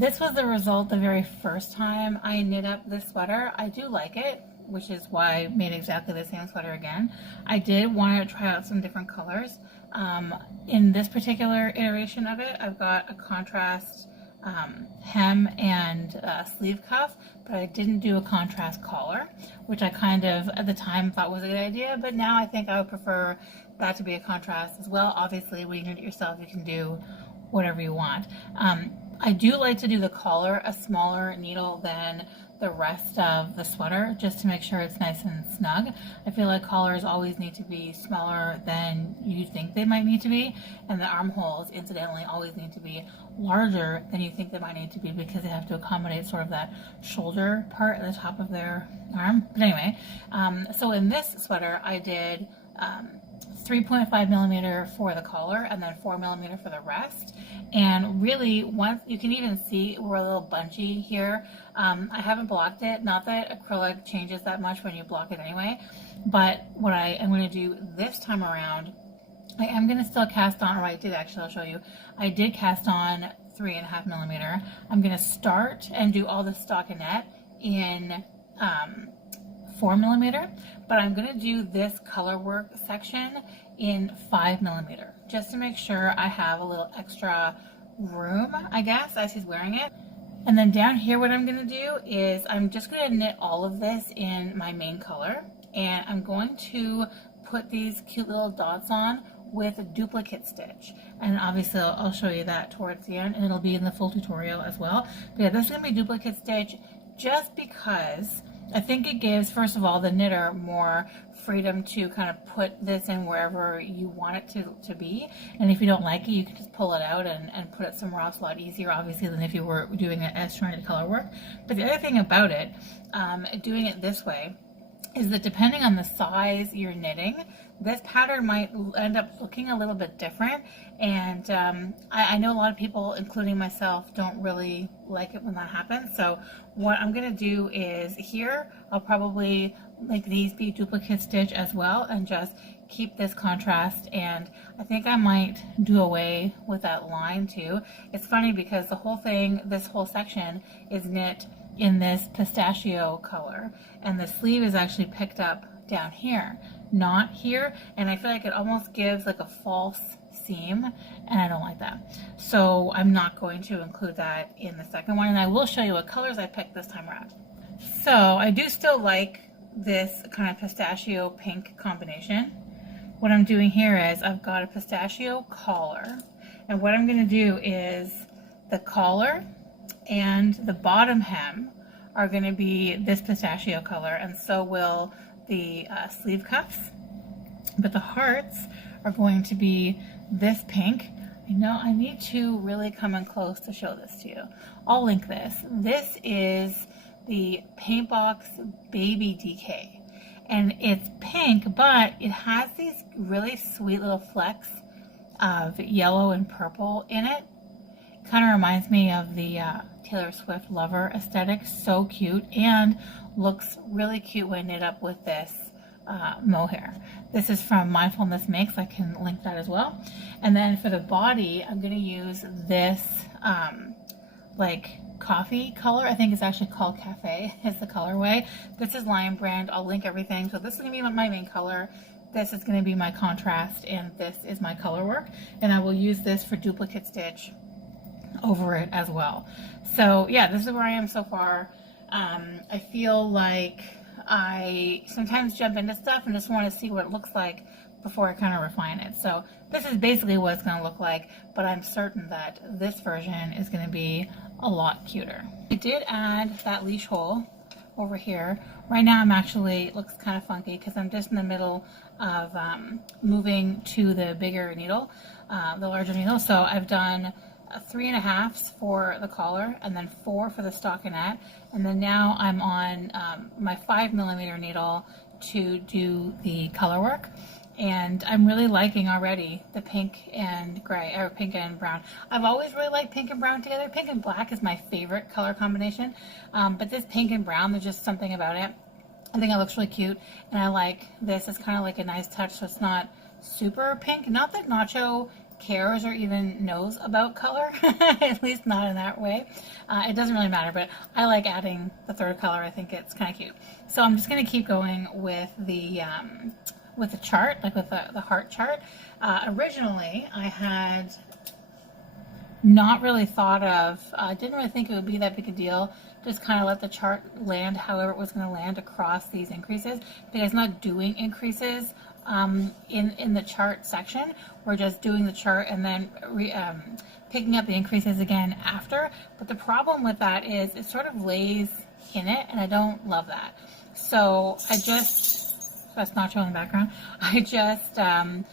This was the result the very first time I knit up this sweater. I do like it, which is why I made exactly the same sweater again. I did want to try out some different colors. In this particular iteration of it, I've got a contrast hem and sleeve cuff, but I didn't do a contrast collar, which I kind of at the time thought was a good idea, but now I think I would prefer that to be a contrast as well. Obviously, when you knit it yourself, you can do whatever you want. I do like to do the collar a smaller needle than the rest of the sweater, just to make sure it's nice and snug. I feel like collars always need to be smaller than you think they might need to be, and the armholes incidentally always need to be larger than you think they might need to be, because they have to accommodate sort of that shoulder part at the top of their arm. But anyway, so in this sweater I did 3.5 millimeter for the collar and then 4 millimeter for the rest. And really, once you can even see we're a little bunchy here. I haven't blocked it, not that acrylic changes that much when you block it anyway, but what I am going to do this time around, I am going to still cast on, or I did actually, I'll show you, I did cast on 3.5 millimeter. I'm going to start and do all the stockinette in 4 millimeter, but I'm going to do this color work section in 5 millimeter, just to make sure I have a little extra room, I guess, as he's wearing it. And then down here, what I'm going to do is I'm just going to knit all of this in my main color, and I'm going to put these cute little dots on with a duplicate stitch. And obviously I'll show you that towards the end, and it'll be in the full tutorial as well. But yeah, this is going to be duplicate stitch just because I think it gives, first of all, the knitter more freedom to kind of put this in wherever you want it to be. And if you don't like it, you can just pull it out and put it somewhere else a lot easier, obviously, than if you were doing it as trying to color work. But the other thing about it, doing it this way, is that depending on the size you're knitting, this pattern might end up looking a little bit different. And I know a lot of people, including myself, don't really like it when that happens. So what I'm going to do is here, I'll probably make these be duplicate stitch as well and just keep this contrast. And I think I might do away with that line too. It's funny because the whole thing, this whole section is knit in this pistachio color, and the sleeve is actually picked up down here, not here, and I feel like it almost gives like a false seam, and I don't like that. So I'm not going to include that in the second one, and I will show you what colors I picked this time around. So I do still like this kind of pistachio pink combination. What I'm doing here is I've got a pistachio collar, and what I'm going to do is the collar and the bottom hem are going to be this pistachio color, and so will the sleeve cuffs, but the hearts are going to be this pink. I know I need to really come in close to show this to you. I'll link this. This is the Paintbox Baby DK, and it's pink, but it has these really sweet little flecks of yellow and purple in it. Kind of reminds me of the Taylor Swift Lover aesthetic. So cute, and looks really cute when knit up with this mohair. This is from Mindfulness Makes. I can link that as well. And then for the body, I'm going to use this like coffee color. I think it's actually called Cafe is the colorway. This is Lion Brand. I'll link everything. So this is going to be my main color. This is going to be my contrast, and this is my color work. And I will use this for duplicate stitch over it as well. So yeah, this is where I am so far. I feel like I sometimes jump into stuff and just want to see what it looks like before I kind of refine it. So this is basically what it's going to look like, but I'm certain that this version is going to be a lot cuter. I did add that leash hole over here. Right now I'm actually, it looks kind of funky because I'm just in the middle of moving to the bigger needle, the larger needle. So I've done 3.5 for the collar and then 4 for the stockinette, and then now I'm on my 5 millimeter needle to do the color work, and I'm really liking already the pink and gray, or pink and brown. I've always really liked pink and brown together. Pink and black is my favorite color combination, but this pink and brown, there's just something about it. I think it looks really cute, and I like this. It's kind of like a nice touch, so it's not super pink. Not that Nacho cares or even knows about color, at least not in that way. It doesn't really matter, but I like adding the third color. I think it's kind of cute. So I'm just going to keep going with the chart, like with the heart chart. Originally, I had not really thought of, didn't really think it would be that big a deal. Just kind of let the chart land however it was going to land across these increases, because not doing increases in the chart section. We're just doing the chart and then picking up the increases again after. But the problem with that is it sort of lays in it, and I don't love that. So that's not showing in the background. I just kind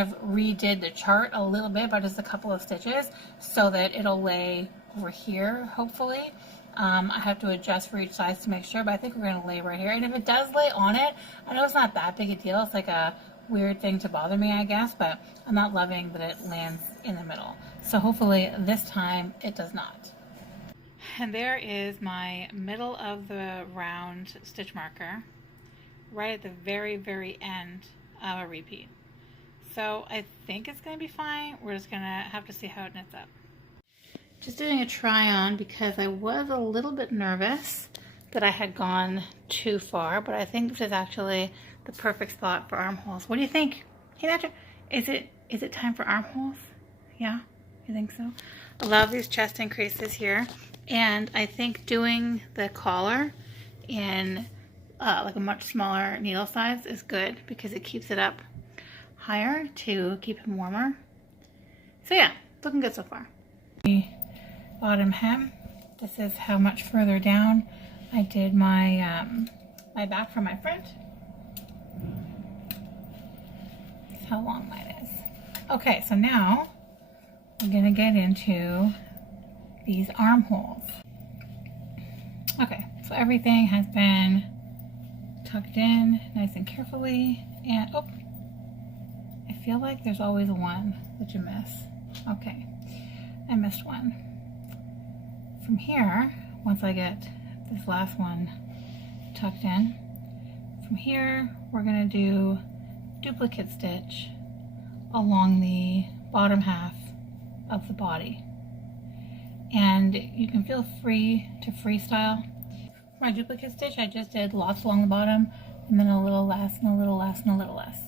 of redid the chart a little bit by just a couple of stitches so that it'll lay over here, hopefully. I have to adjust for each size to make sure, but I think we're going to lay right here. And if it does lay on it, I know it's not that big a deal. It's like a weird thing to bother me, I guess, but I'm not loving that it lands in the middle. So hopefully this time it does not. And there is my middle of the round stitch marker, right at the very, very end of a repeat. So I think it's going to be fine. We're just going to have to see how it knits up. Just doing a try on because I was a little bit nervous that I had gone too far, but I think this is actually the perfect spot for armholes. What do you think? Hey, Nacho, is it time for armholes? Yeah, you think so? I love these chest increases here, and I think doing the collar in like a much smaller needle size is good because it keeps it up higher to keep him warmer. So yeah, looking good so far. Bottom hem. This is how much further down I did my my back from my front. That's how long mine is. Okay, so now we're gonna get into these armholes. Okay, so everything has been tucked in nice and carefully, and oh, I feel like there's always one that you miss. Okay, I missed one. From here, once I get this last one tucked in, from here we're going to do duplicate stitch along the bottom half of the body. And you can feel free to freestyle. For my duplicate stitch, I just did lots along the bottom, and then a little less, and a little less, and a little less.